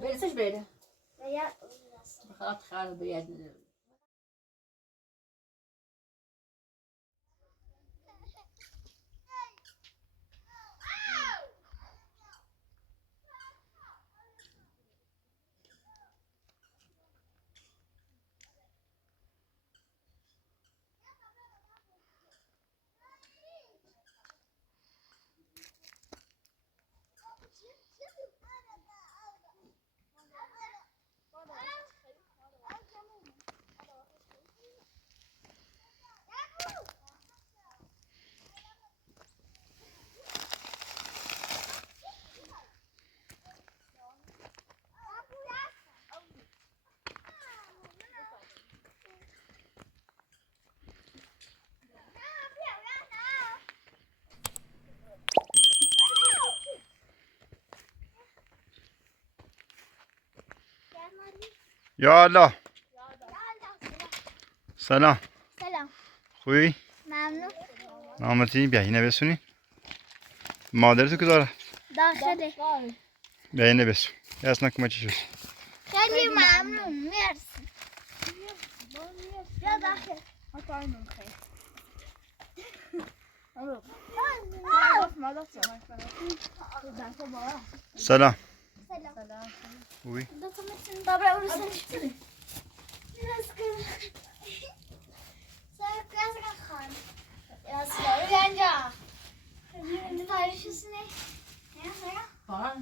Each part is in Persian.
برسش بره بخاطر خاله بیاد يلا سلام سلام خوبی؟ ممنون نامتی بیا اینه بسونی مادرتو که داره داخله بیا اینه بسون اصلا کمه چی شد خیلی ممنون مرسی بیا داخل سلام سلام خوبی؟ Dobra, uruszaliśmy. Biraz kan. Biraz sonra bence. Ne tarihçisi ne? Ne ya? Var.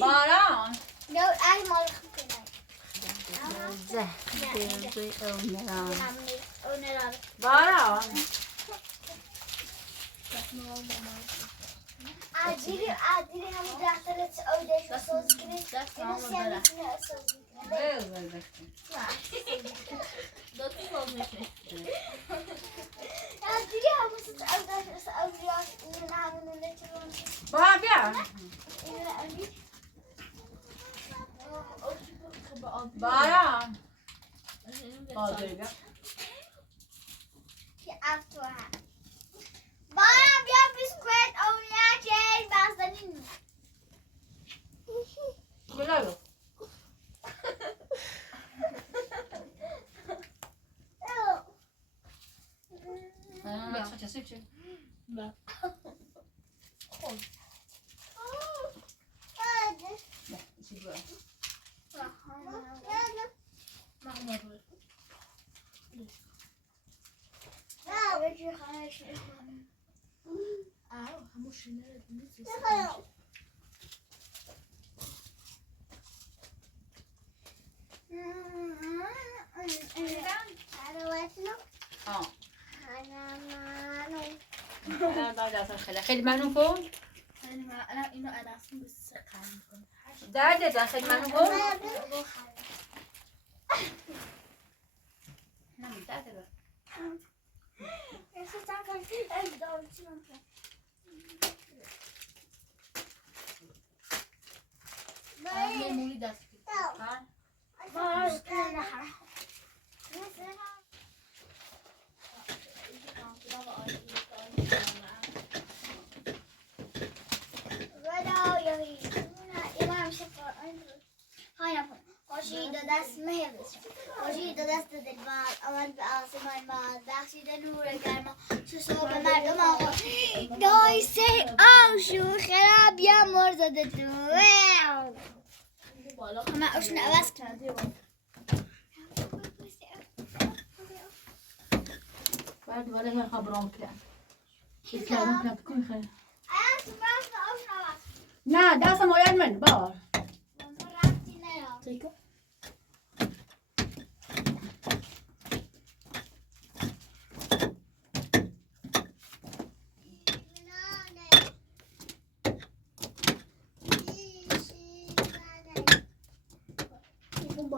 باران No, ay mal gekomen. باران Acili hem dertleri ödeş söz gibi. Acili hem siz ödeş ödeş این همون نتیجه. باران بیا باران بازه بیا که افتو هم بارم بیا بیسکویت اونیا که بستنین بلالو بیا چه چه نه خب چی بیا خیلی ممنون کن انا اینو اداستم بس خالی کنم درد خیلی ممنون کن نه درد Essa tá com esse da última. Vai, muito das. Vai, خورشید و دست مهرش خورشید و دست دلبر آمد به آسمان ما بخشید نور گرما چو صبح مردم آقا دایسه آشو خراب یا مرزاده تو همه آشون عوض کرده بعد ولی من خبرام کرد چیز کردم کرد کن خیلی نه دستم باید من بار Rico.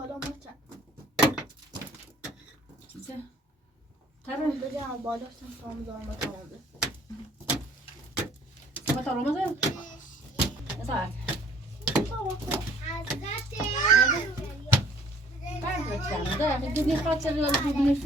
بالا مچن چیزه ترم بگم بالا سم زارم تمامه ما تا رومزه ساعت ben götüremem de yani bir parça bir alıp bir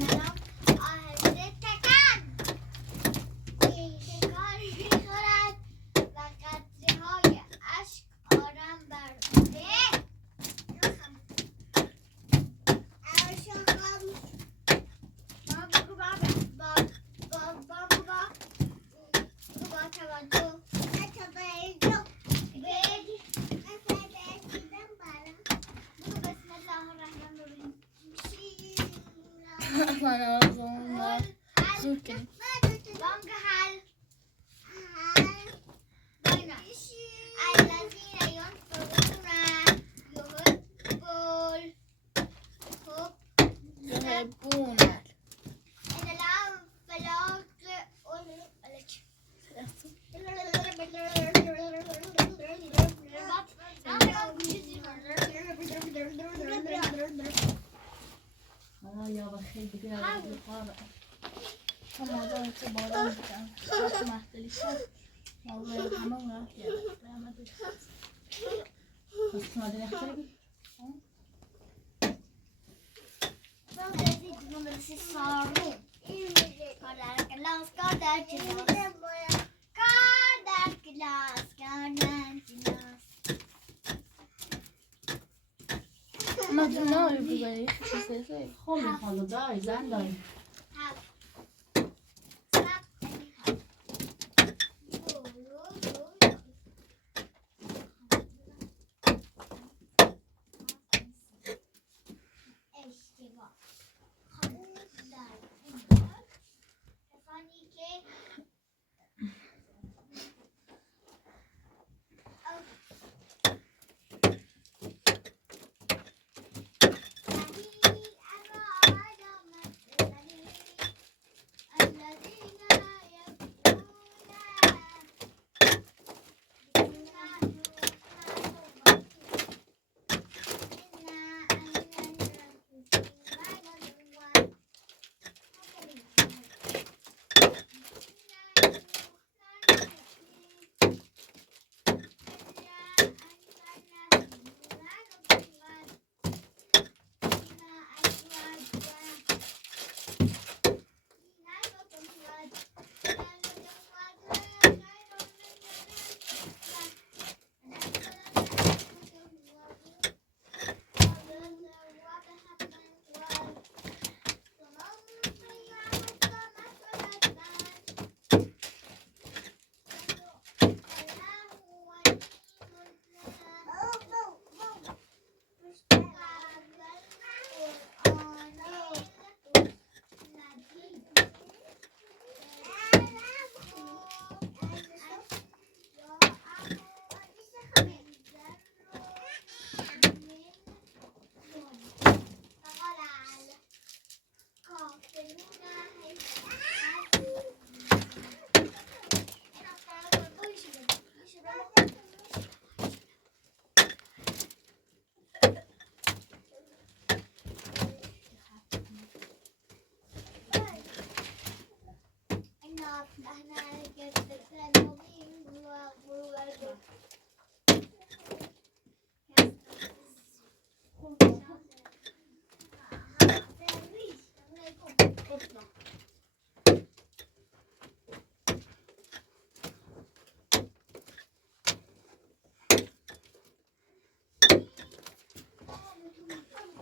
Bana sonra zurken. ya bakayım bir ara yukarı. Tamam da önce bana gideceğim. Çok mahvoluşum. Vallahi tamam ya. Beğenmedim. Nasıl hadi yapacak? ما دونای بزنی چیزی خب میخوام دای زن دای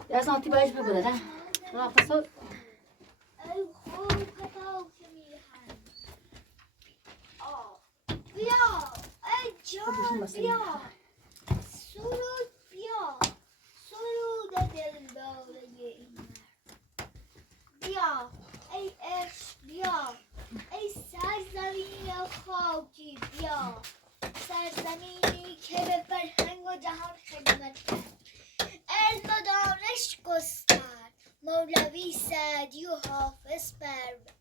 Ya santi baş bir bude ha. Rafası سرزمینی که به فرهنگ و جهان خدمت کرد علم و دانش گسترد مولوی سعدی و حافظ پرورد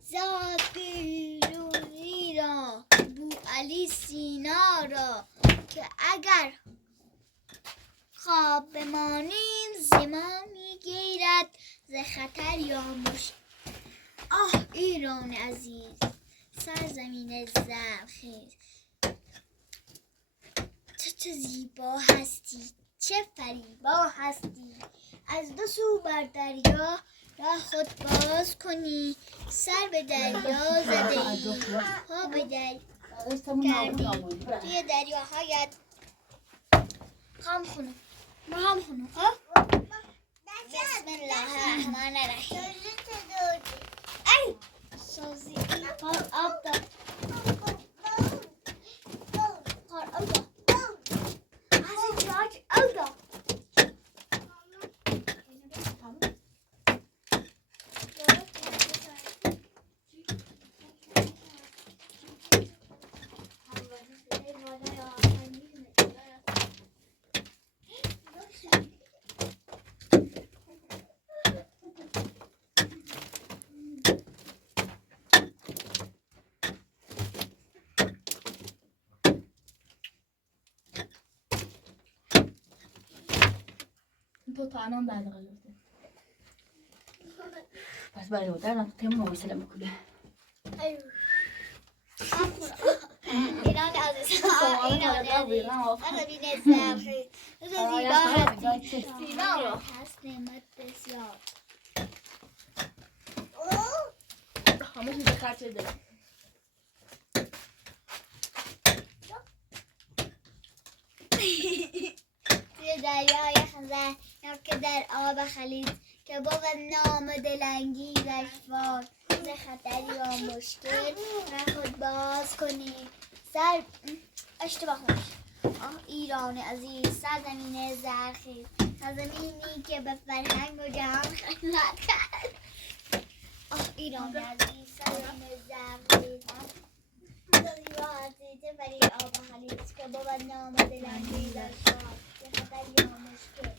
زاد بیرونی را بو علی سینا را که اگر خواب بمانیم زما میگیرد ز خطر یا مشکل. آه ایران عزیز سرزمین زرخیز، تو چه زیبا هستی چه فریبا هستی. از دو سو بر دریا راه خود باز کنی، سر به دریا زده ای پا به دریا کردی، توی دریاهایت هم خونو ما هم خونو. بسم الله الرحمن الرحیم. ای سازی آب داد آب داد از جاج آب داد. تو تا الان 10 دقیقه گرفته. پس برای بودن تیم مواصله میکنه. ایران عزیز ایران عزیز زرخی تو زیبا هستی هست نعمت بسیار. همه چیز خرچه دارم. توی دریای خزر یا که در آب خلیج که بود نام دلانگیزش وار. ز خطر یا مشکل راه خود باز کنی، سر اشتباه کنی. آه ایران عزیز سرزمین زرخیز، سرزمینی که به فرهنگ و جهان خدمت کرد. آه ایران عزیز سرزمین زرخیز، زیبا هستی چه بری آب خلیج که بود نام دلانگیزش وار. ز خطر یا مشکل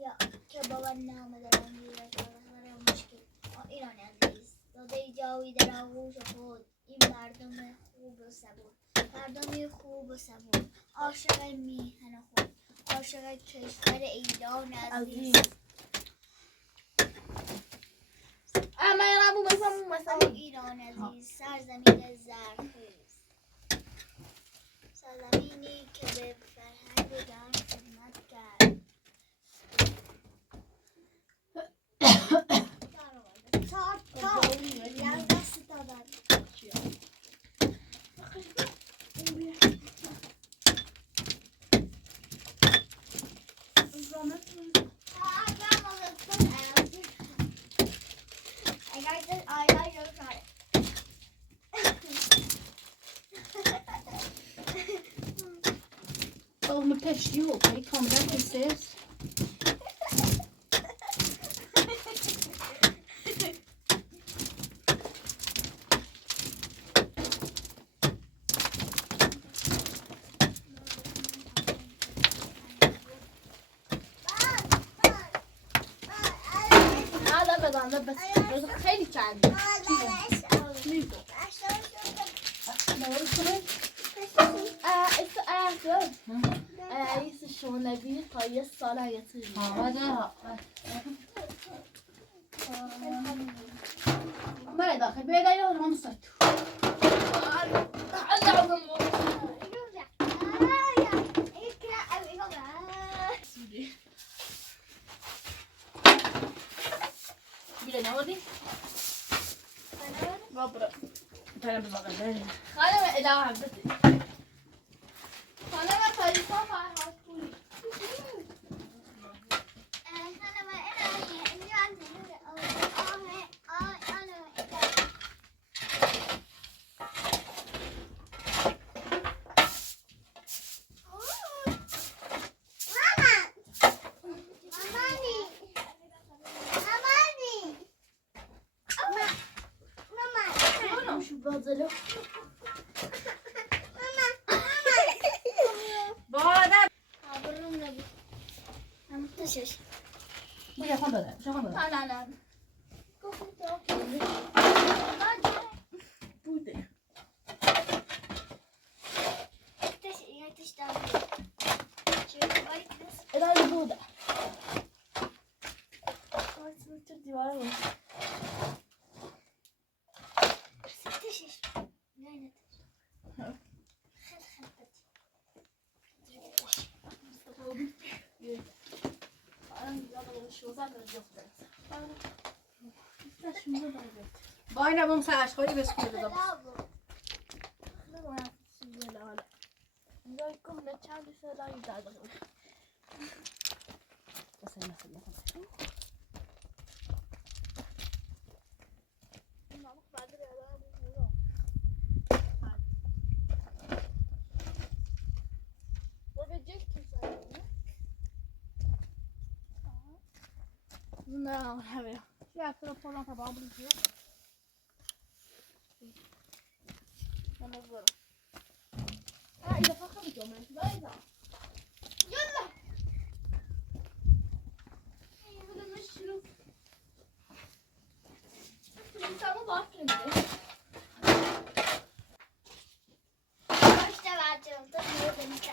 یا که بود نام دلانگیزش وار مشکل. آه ایران عزیز داده جاوی در آغوش خود این مردم خوب و صبور، مردمی خوب و صبور، عاشق میهن خود، عاشق کشور ایران عزیز. ایران عزیز سرزمین زرخیز، سرزمینی که به فرهنگ و جهان خدمت کرد. Om push you, okay? Calm down, princess. بس خیلی چندی اسم شونبی تا یه سال هیتی من داخل بیده یا هم سایتو بیده نوردی؟ بابرا تایم ببغل خانم ادامه هم بده خانم تاریخا فرهاد پوری بازلو بادر برم نبی هم تشش بیا خان دادم شو خان دادم نه نه نه بوده تش دادم چه باید ادامه تو دیواره بود. ستشش نه نه خیلی خیلی بدی الان دیگه رو 16 درجه بود. شما درجه. وای نبوم سرش خواهی بسکوی بزن نمی‌دونم چیزی لاله. اینجا کم نه چند سالی داده بود. بسه مثل نه همه یا تو پولم تا بابا بودی من برو اینا فقط میگم لا اینا يلا هذا مش شنو انت مو باكل باش تبعتهم طفل وبنت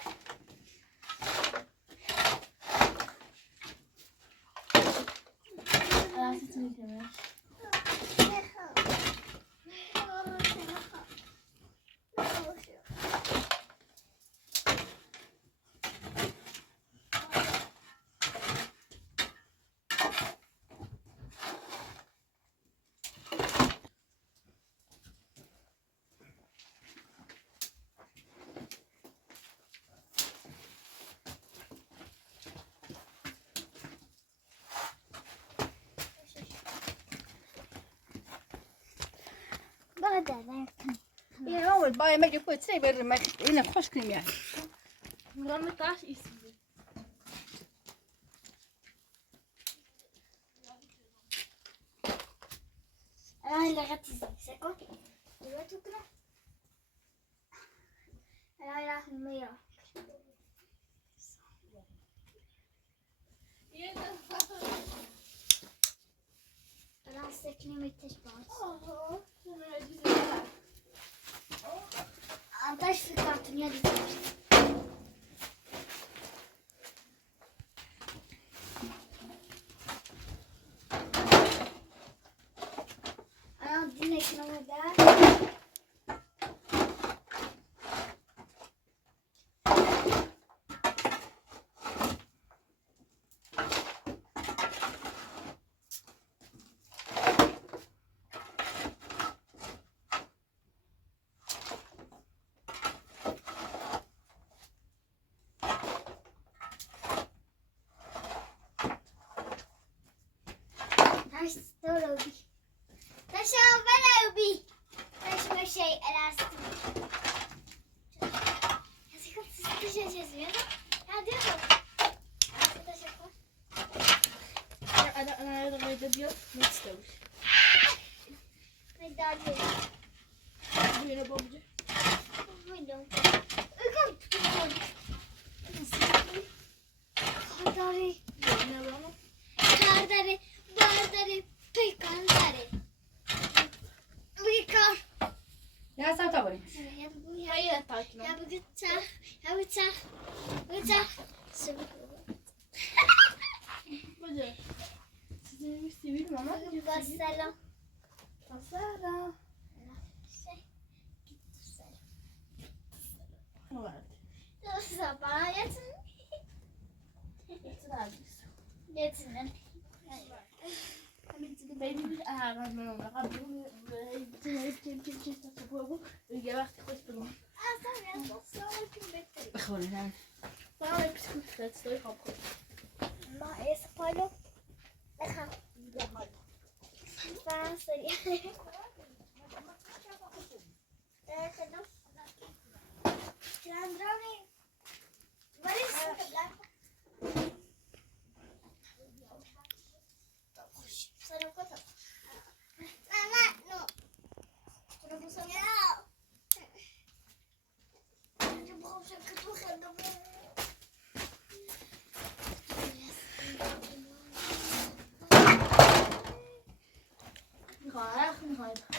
این اول باید مگه کوی چی بریم این خوش کنیم یعنی من متاش اسمي انا لغت سكو دلوقتي كده انا راح المية انا سكني متشبعت عطاش في الكرتونية دي انا ادينا شنو ده تاش تولو بي تشاو بلو بي تاش ما شيء الاستي هذه كنت تستشعر جزمينة هذه هو انا لغايه دلوقتي ما تستويش ميدالية هنا بوجه وينو خداري هنا بابا کارداره بارداره پیکانداره بیکار یا سمتا بریم هيا تاكنا یا بگو چخ یا بگو چخ بگو چخ بوجه سيدي مش تبي ماما با سلام سلام sabah yatın yatın بيبي أنا من قبل كل تسويه ويجي وقت خوش بلون بخوری نمی فأنا بسكوت تسوي خبز ما اسپالو بخوام فرانسوی Androni, what is the black? Mama, no. No.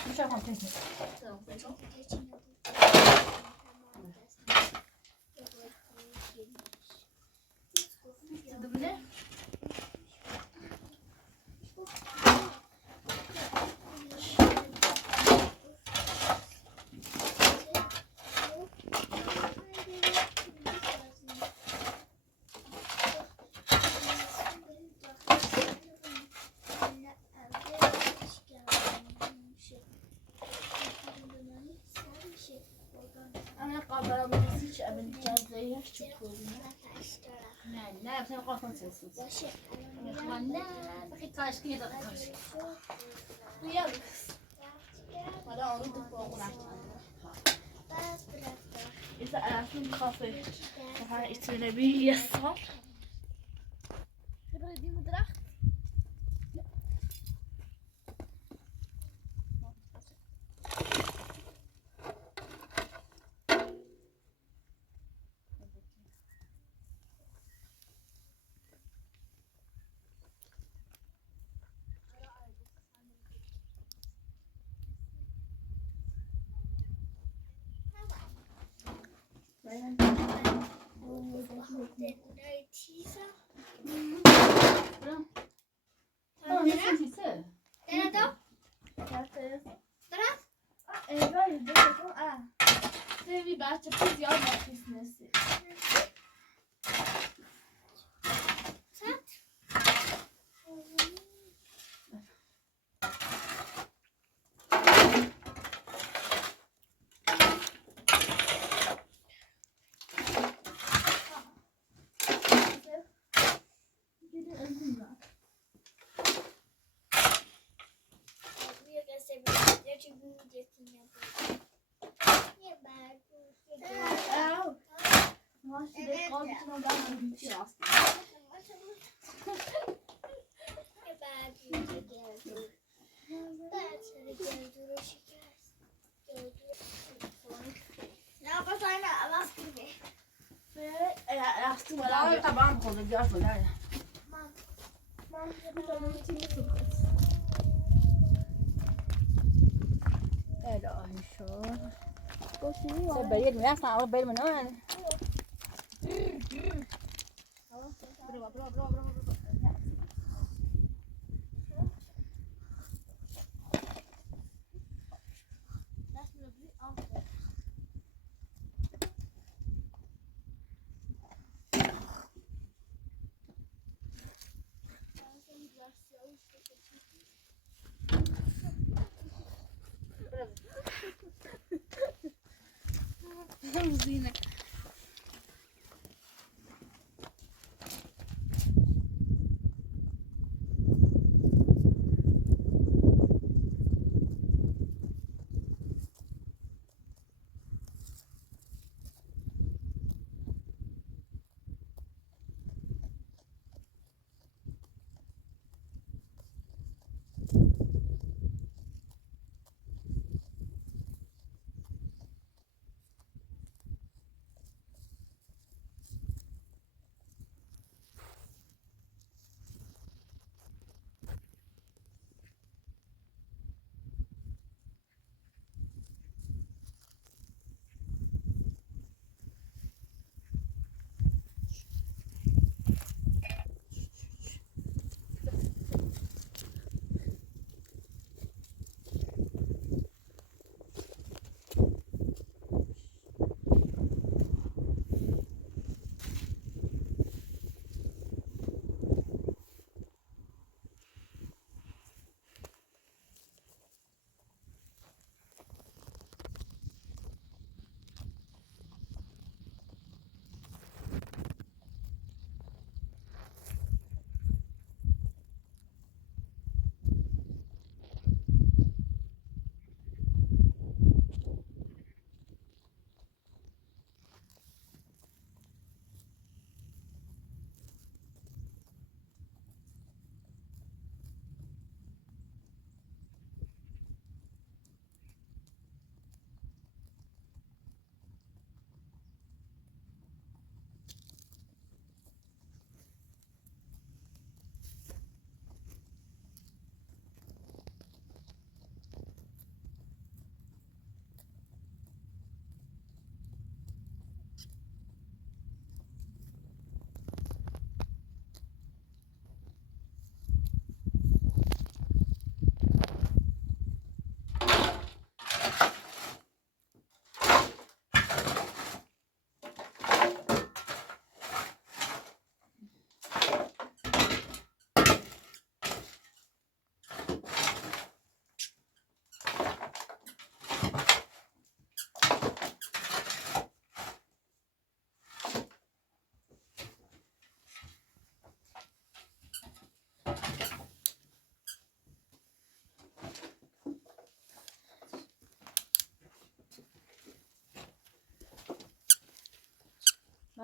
میشه کن تیزی نه بسن قافل سنسوز باشه الان من نه بخی کاشکی داره کاشکی بیا حالا آن رو بخورم إذا أنا في الكافيه طبعا التنبيه يسار خبرة دي مدرخ Vi بچه تو زیاد نفیس نیستی ماشي ده قاضي شنو قاعد يمشي اصلا طبعا خذ الجاف ولا الهی شد برید میرفتن آقا برید من زينة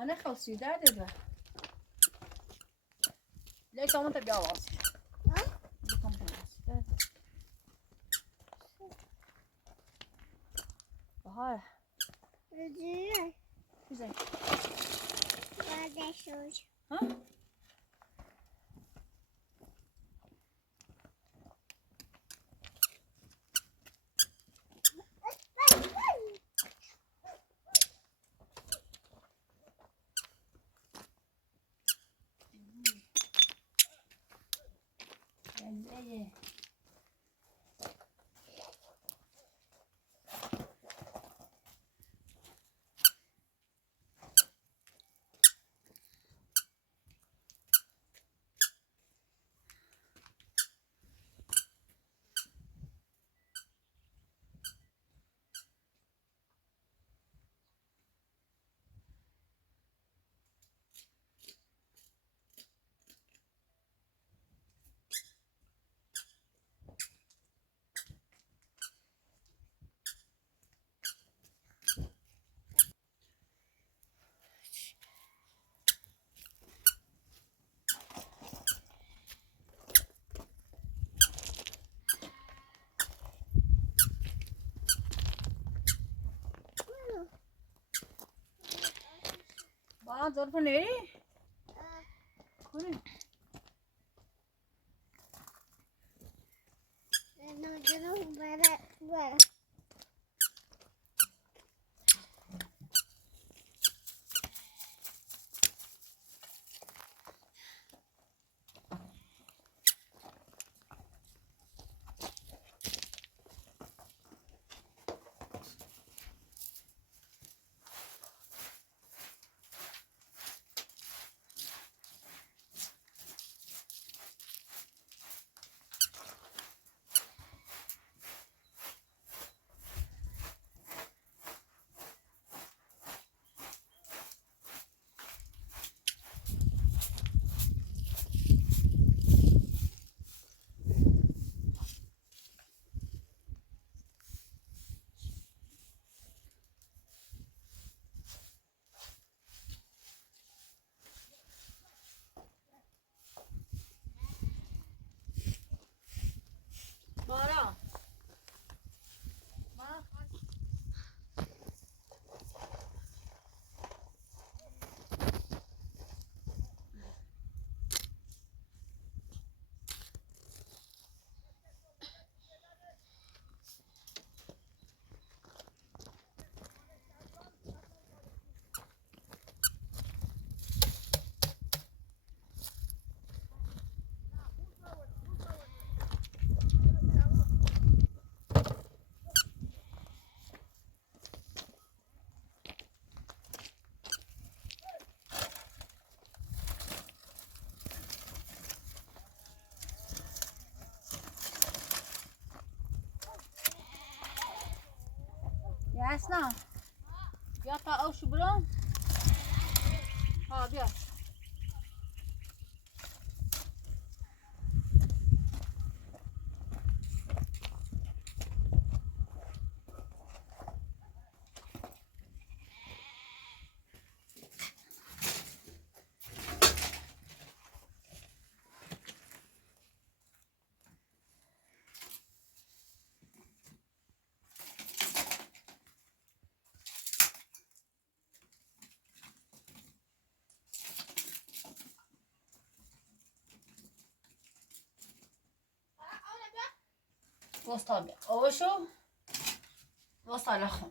من خواسته ده ليش أنت بيعوض بهار زين زين بعد شوي ها بعد ظرف نيري كوري نجرب برا بارا Jasna. Ja ta alsjeblieft. Ja. وسط اوشو وسط لخم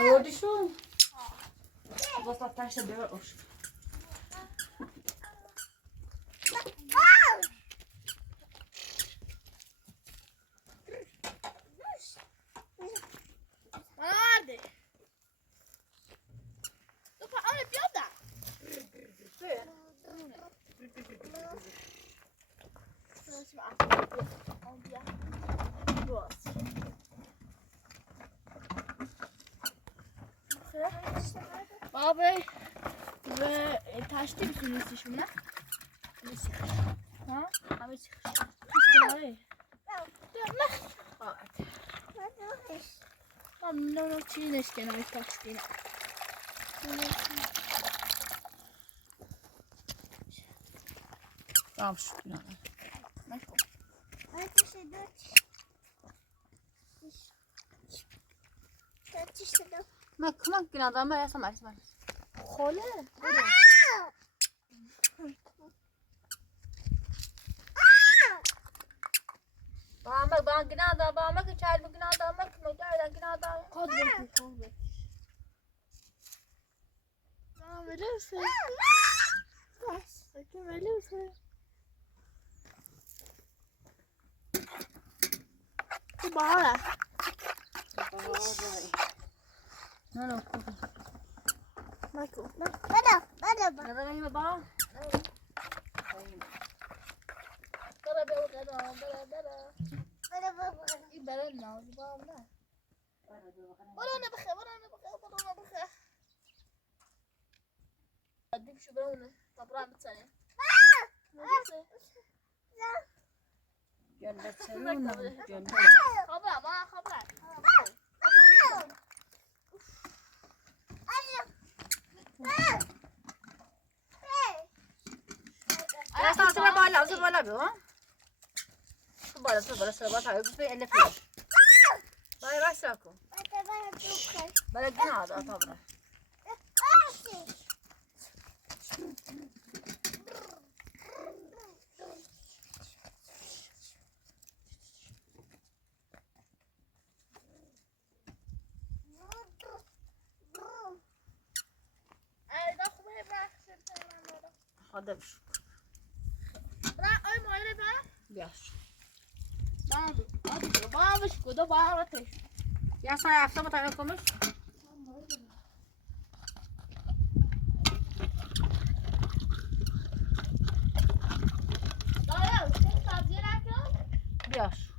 اوردی شو وسط تحت بيرقص. Hadi. Dur pa öyle bir da. Abi ve taştı bir sürü şuna. Ha? Abi çıkış. Çıkış. Non ci riescono i tasti. Tamam şu binada. Hadi işte 4 işte 4. Mak binada ama yasam. Kole. Bang binada, bang içeride binada, mak binada. Kadro. Tamam verirsin. Sakın verirsin. Bu bağla. Ne oldu? Bak. Bana. Ne da benim baba? Bana be bana. Bana. İbaren ne oldu bağla. Bana bakı. Hadi şu bana. Toprağın bir tane. Gönder senin gönder. Kabra bana kabra. Ya sana bala bu. Bala tayo gusto yung elefant. Bala rasa ko. Bala ginada tabra. Hadi bir şu. Bırak ay böyle be. Yaş. Bana bir şu da bana ateş. Ya sana yapsa mı tayo konuş? Daya sen tabiye rakı. Yaş.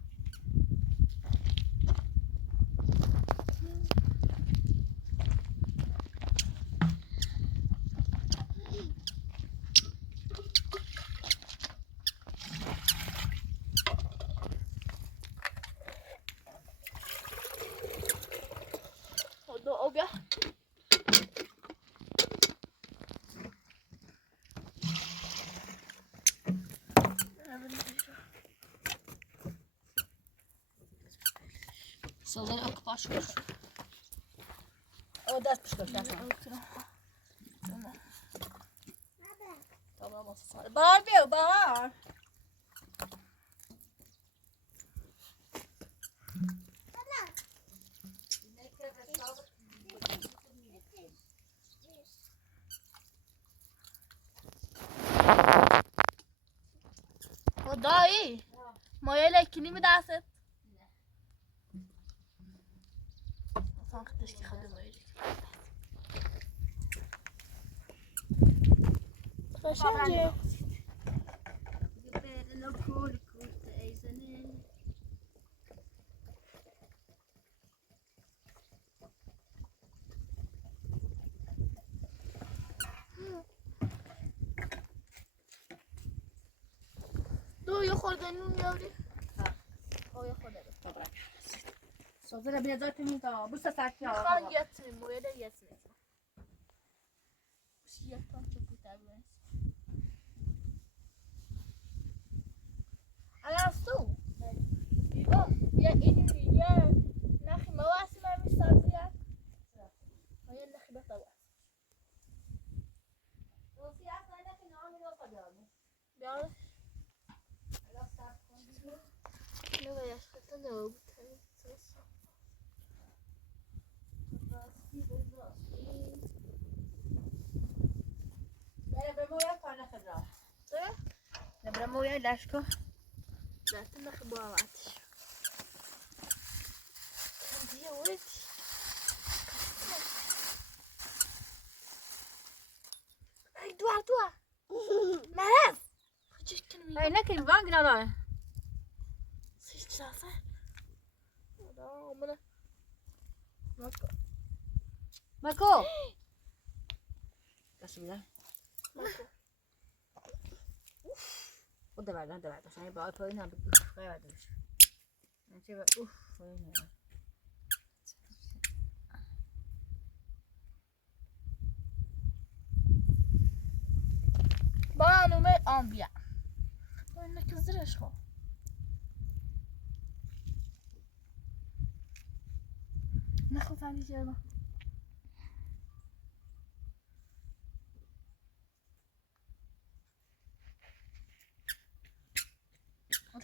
O gel. Salları akıp aşkır. O ders pişkir. Tamam olsun. Bağır bir bağır. O daha iyi. Moyayla ikini mi dersin? Sanki keşke kadın öyle. Kaşıncı. Dur yukarıdan yavru. O yukarıda. Sözleri bile zaten iyi tamam. Bu sefer Kan getirin, moyayla getirin. Bir şey yapmam çok güzel bir. Ana su. Ya ini ya nakhi مواسم مسترزيات. هي النخي بطلع. وفي عصا لكن عامل وقت يعني. بيعرف. لا صار كون. لو يا شفت انا مویا کار نخدرا نبرم مویا لشکو ذات نخبواتش دیگه ولد ای دوا مرض چش کنم ای نکنی وانگ نداره سیش ساسه دا من مکو دست بیدار خود دبردن شما با پایین هم بگو غیر بردش چه با اوف بانومه آنبیا من نکزرش خو نخو فهمی جلو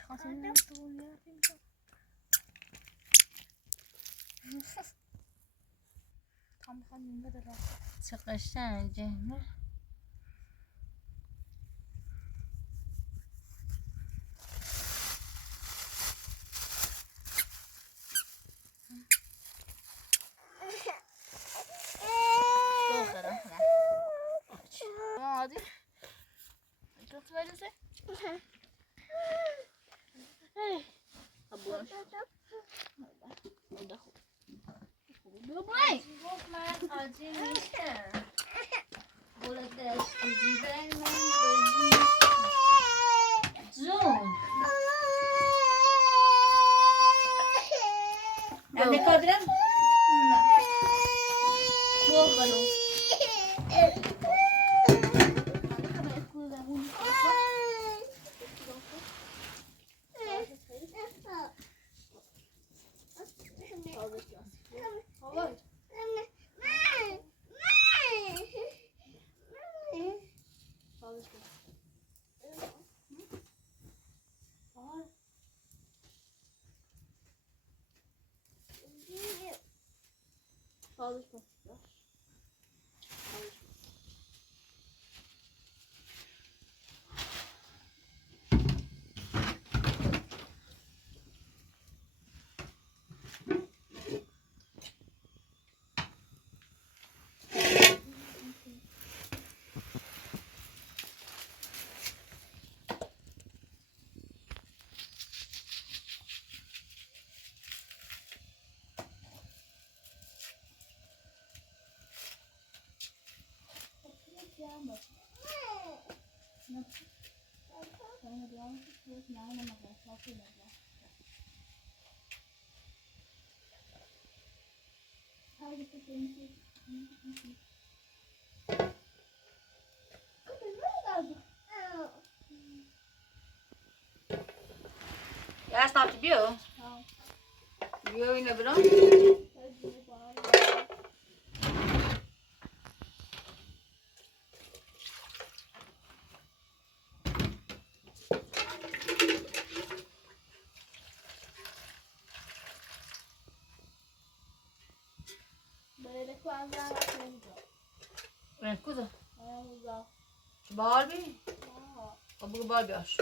خاطر نمیتونم tam kendimde de rahat. چه قشنگه نه Hadi. Çok verirse. Hey. Ablam. Orada. Burayı. گفت من حاجی نیستم بلدش زیبای من جون anne kadran Bogalo. Ja, snart till bio. Bio inne bra. Men kuzu. Barbie. O bu Barbie aş.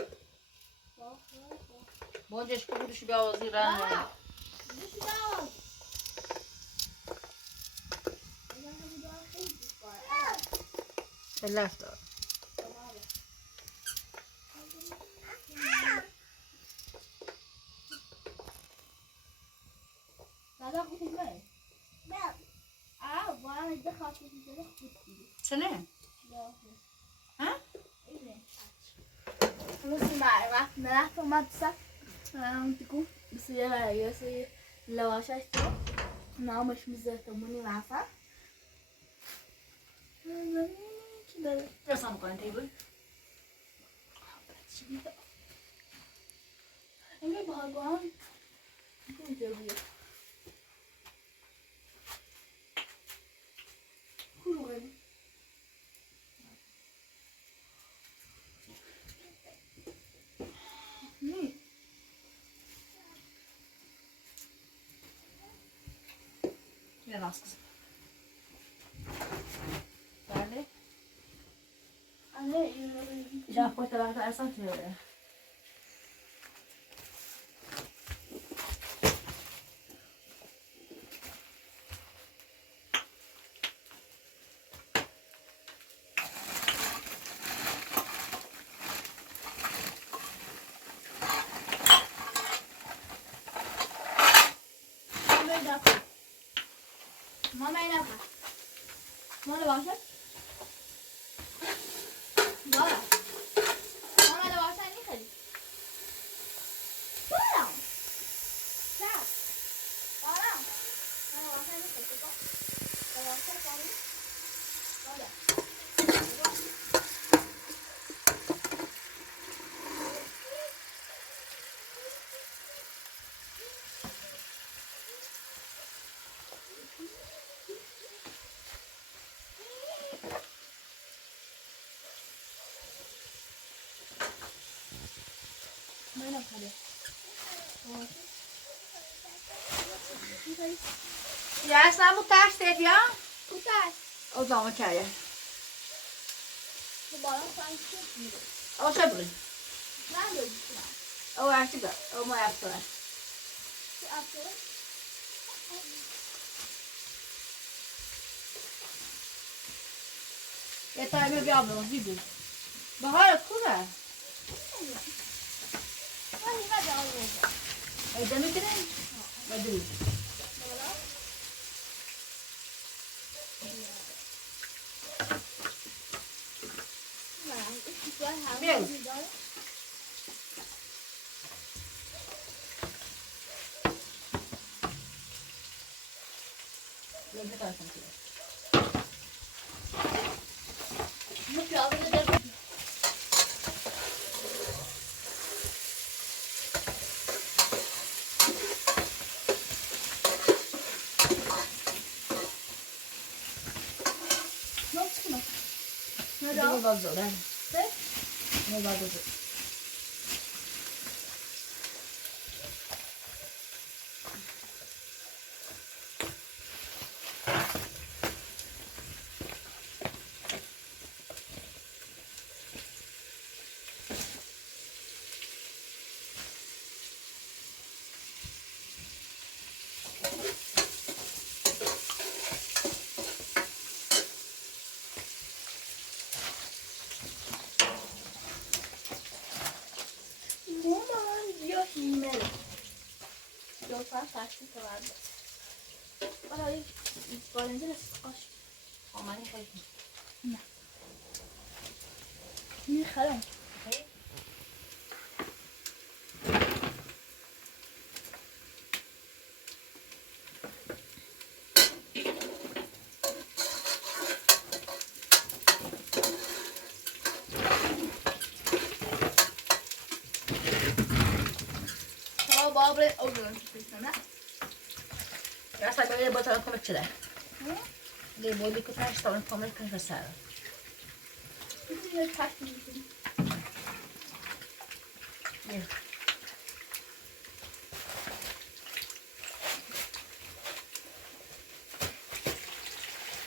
Bonca şu kudu şu bir avazı ran. Left. Sene? Ha? Musim var. Merak olmazsa تكون بس يا لو عشت ما مش مزهتموني معفا كده Biraz sana koyun teybi. Ini bahagian itu jadi kurang nih Biraz kızım. Geldi. Ya poi te la dai sentire. Mamma är nära. Mamma var så. Bara. Mamma det var så här inte. Bara. Så. Bara. Mamma var så här inte. Det var så här. Bara. Ja, snart mot där steg ja. Kutai. Och då med tjejer. Det bara fanns inte. Och så blir. Nej, det. Och jag ska gå. Och må jag efter. Så att Jag tar med gamla och hybrid. Vad har jag kvar där? vad är det jag gör? Är det mycket det? Vad du? Nej, inte här. Mjölk. Jag ska ta en till. Nu klarar vi det. Det går bara så där. Det var det. Jag tar faktiskt på varandra. Bara var inte det skosch. Ja, man är helt. Nu själv. Okej. Ta bara bli övergångspriserna. Jag sa att jag bara kommer till det. Det är både att testa och kommer kanske så här. Det är faktiskt. Ja.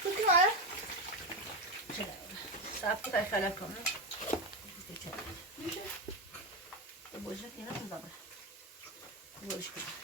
Kutuar. Sabe que tá falha como? Eu vou já tirar as obras. Vou escrever.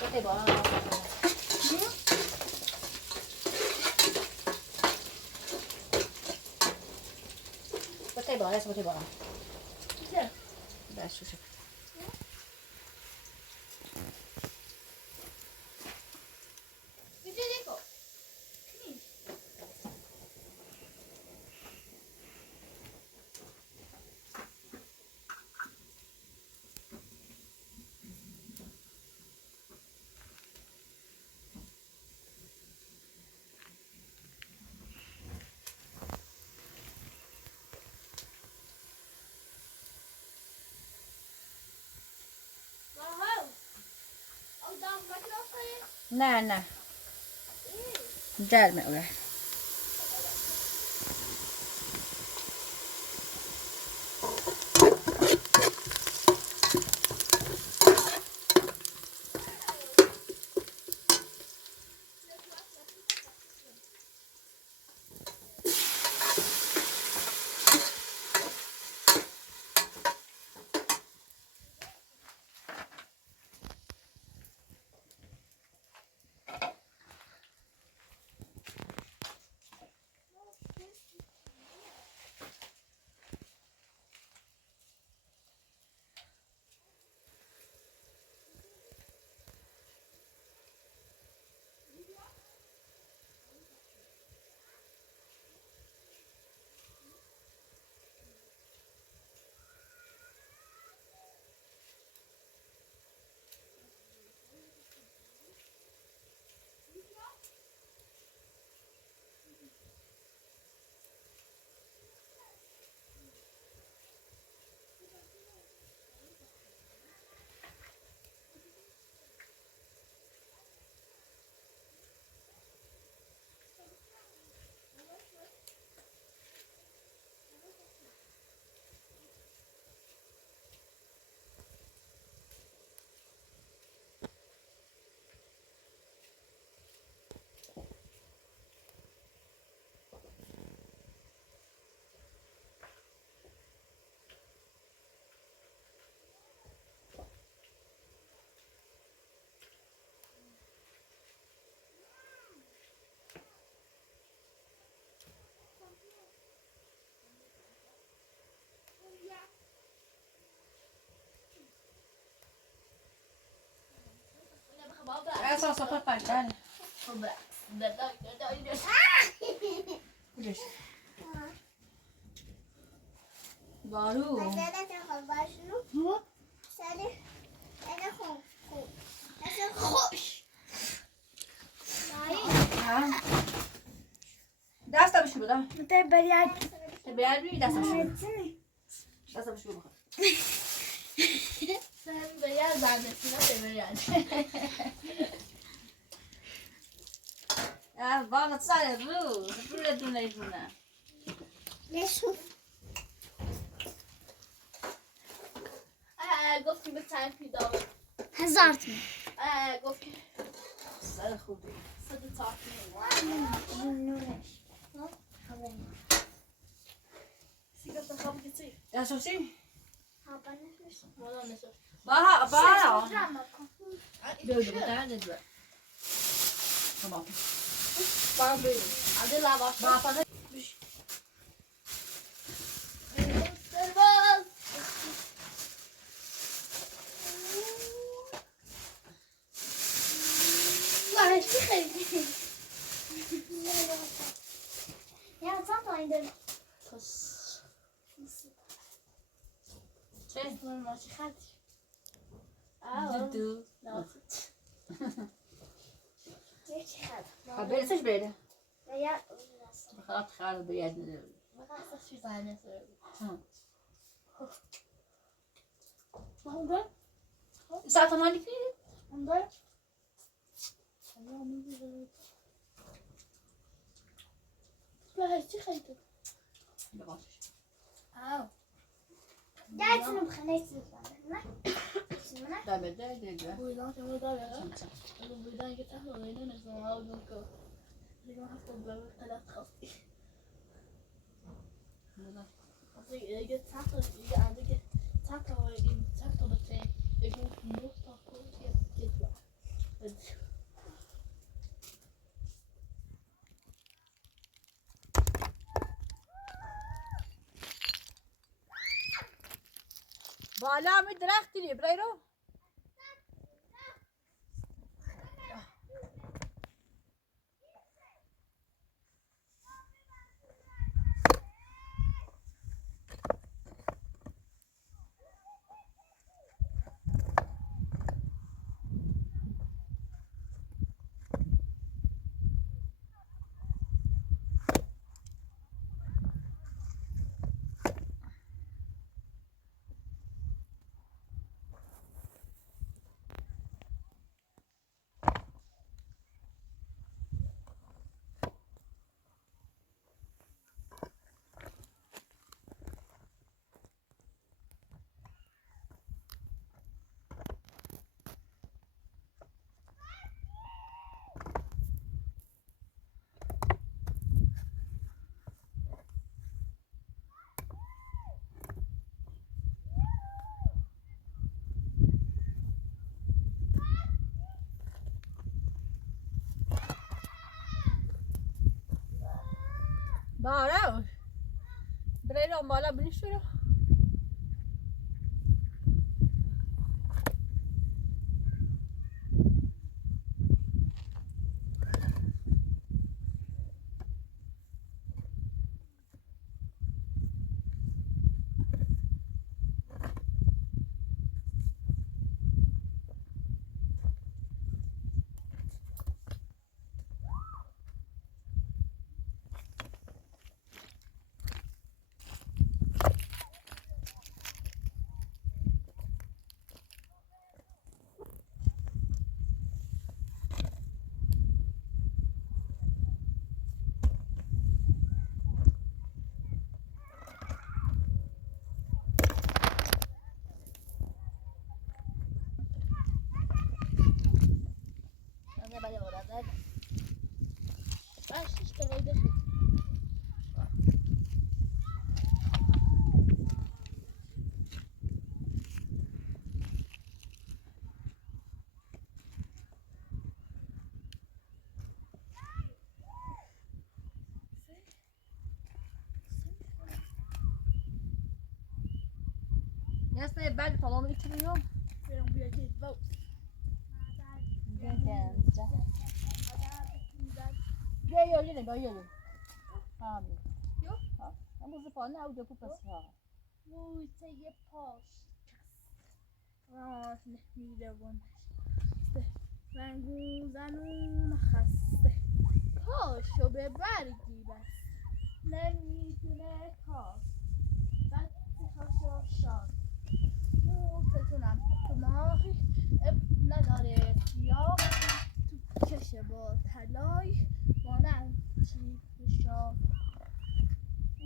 Botei bola. Botei bola, essa botei bola. Dá, Xuxa. نه نه گرمه اوره اساس صفر پنجره کجاش بارو خوش دست بشو بده متى برياد بیاد روی دست بشو دست بشو بخور Sen beyaz zannettiğine de beyaz. Ya bana sadece böyle dinleyiciler. ليش گفتیم به تایم پیدا هزارت گفتیم سر خوبی. صد تاکی سیگار تخاب کسی دستوسی؟ مالا نشد Bara. Dur dur där det du. Kom bak. bana böyle hadi lavaş Bara för Sırvaz Var خیلی یا تا اینجا Şey. ماشي خدش Du. یکی خد Haber ses böyle. یا Khalat khal biyad. بقصد شو زنه سر Hı. اونده Saat tamam ki. اونده لا هشتي خيطة Yavaş. جايتنا بخليت نه Tabii de de. بويدان شو ده بقى بويدان جت أهله وين نسمع عاودون كو لكن حتى بقى ثلاث خاصي أصلي جت ساعة يجي عندك ساعة ويجي ساعة بتاعي يجي نص تاكل جت بقى بالا می درختی برای رو. Mara, برای رو بالا بنیش رو. أنا بعد ورا ذا عايش تشتغل دخل ناس بعد طالما إيش اليوم. يوم بيجي فوق يا يلا بقى يلا. آمين. يو. أنا بزبانة أو جاكو بس ها. وي تيجي باش نحمي ونش منگو زنون خسته پاشو به برگی بس نمیتونه کار وقتی خاشو شاد موتتونم تو ماهی اب نداره سیاه تو کشه با تلای مانم چی شاد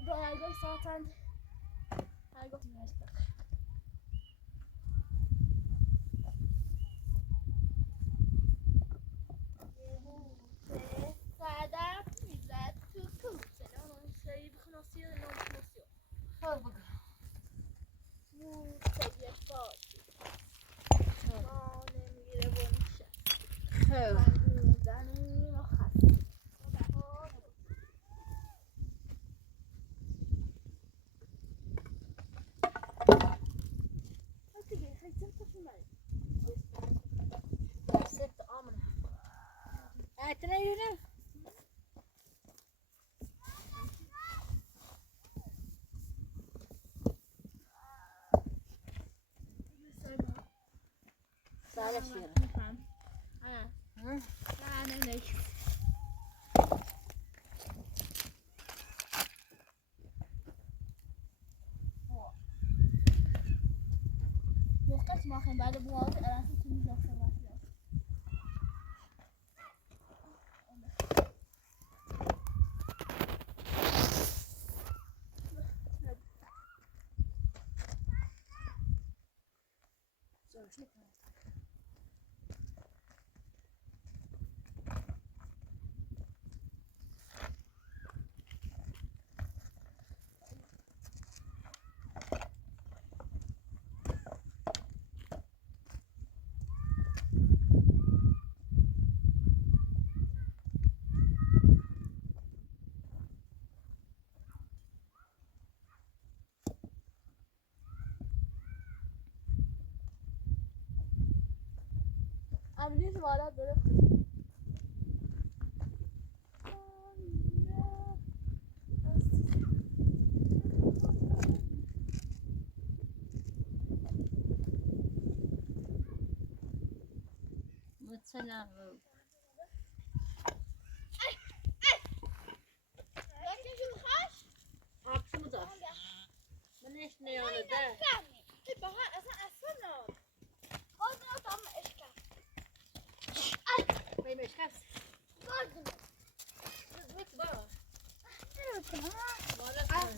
درگاه ساتن درگاه نشتخ قدم میزد تو کوسه ناموسه بخناسی ناموسی خب بگو. موسه باشی ما نمیره و میشه خب. منگون زنون و خسته دیگه خیلی تفشون برید ست آمن. أتنا يونا. سالة شيرة. أنا نيش وقت ما خن بعد بوابة أنا سنتي داخل راسي عملية سوالات بلا متسلم. لكن شو الخش؟ عبش مضاف. منيش نيانا ده. تبقى هاد أصلا قلنا طعم إشكال ما يمشي كاس. قلنا زبط بقى. ترى ولا ترى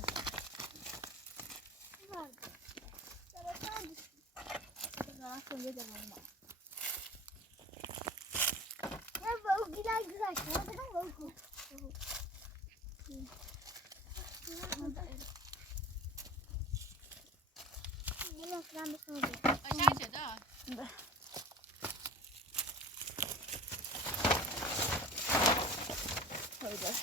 أشعة ده.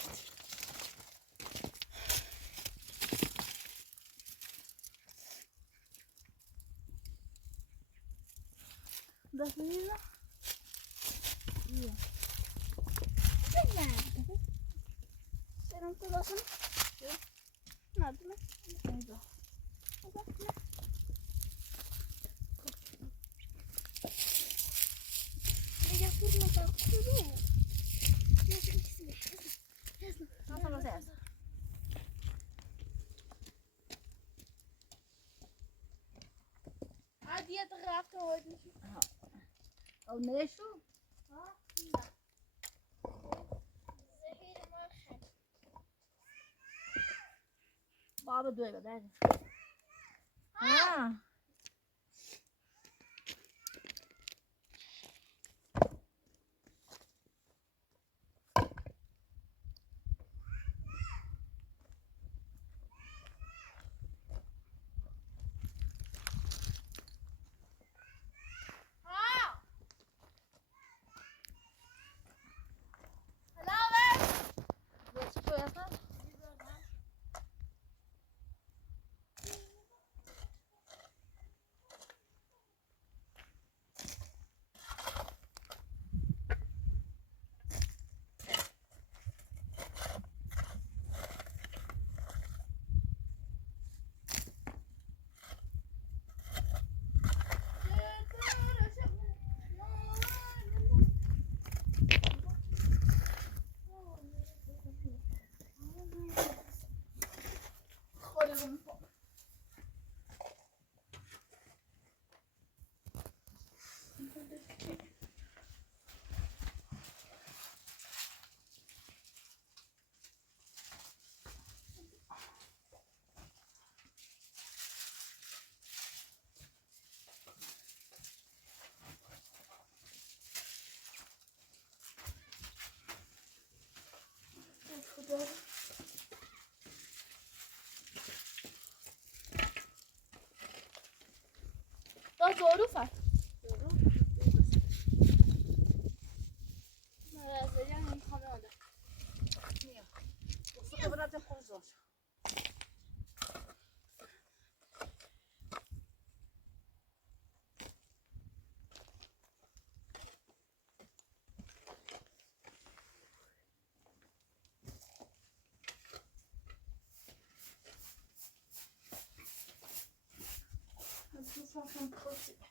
Das wieder. Será que eu nada, né? Nossa, mas é essa. A dieta rápida hoje. O Neixo. Baba doido, né? Ah. Você foi essa? Tô zouro, faz. Mas ele não come onda. Você vai dar tempo com os outros. Mas eu só um pouquinho.